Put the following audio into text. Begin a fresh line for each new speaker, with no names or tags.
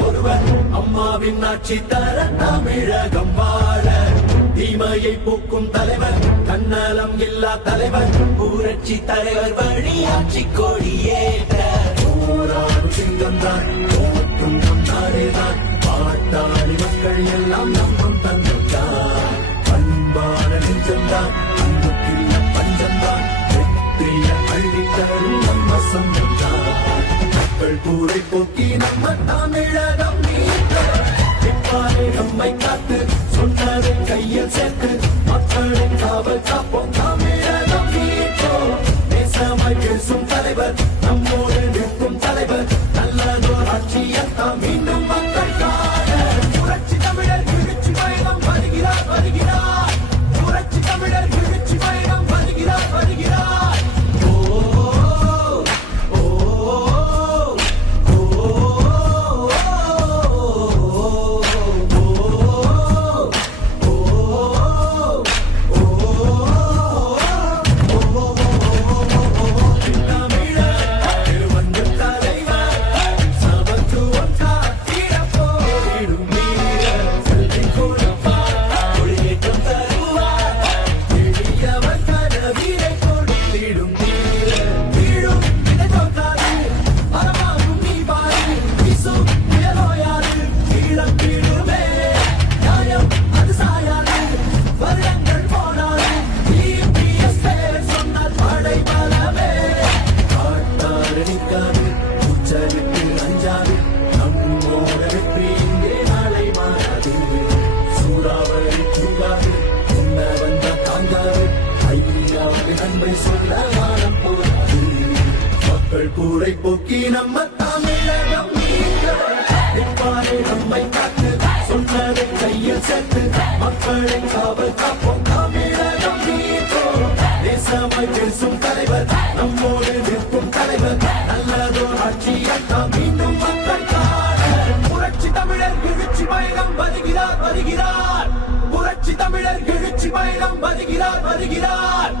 ஒருவர் அம்மாவின் ஆட்சி தர தமிழகம் வாழ. தீமையை போக்கும் தலைவர் தன்னலம் இல்லா தலைவர் ஊரட்சி தலைவர் வழி ஆட்சி கொடியேற்ற சிங்கம் தான் பாட்டாளி மக்கள் எல்லாம் நம்பும் தந்தைதான் மக்கள் கூரை போக்கி நம்ம தமிழகம் மீட்க. நம்மை காத்து சொன்னதை கையில் சேர்த்து மக்களின் காவல் காப்போம் தமிழகம் மீட்போம் தேசமாய் பேசும் தலைவர் நம்மோடு நிற்கும் தலைவர் நல்லதோர் ஆட்சியத்தான் மீண்டும் நம்மை சொல்ல போது மக்கள் கூரை போக்கி நம்ம தமிழகம் நிற்பாரே நம்மை காத்து சொன்னதை கையில் சேர்த்து மக்களை காவல் காப்போம் தமிழகம் தேசமாய் பேசும் தலைவர் நம்மோடு நிற்கும் தலைவர். நல்லதோ ஆட்சியத்தான் மீண்டும் மக்கள் காண. புரட்சி தமிழர் எழுச்சி பயணம் வருகிறார் வருகிறார். புரட்சி தமிழர் எழுச்சி பயணம் வருகிறார் வருகிறார்.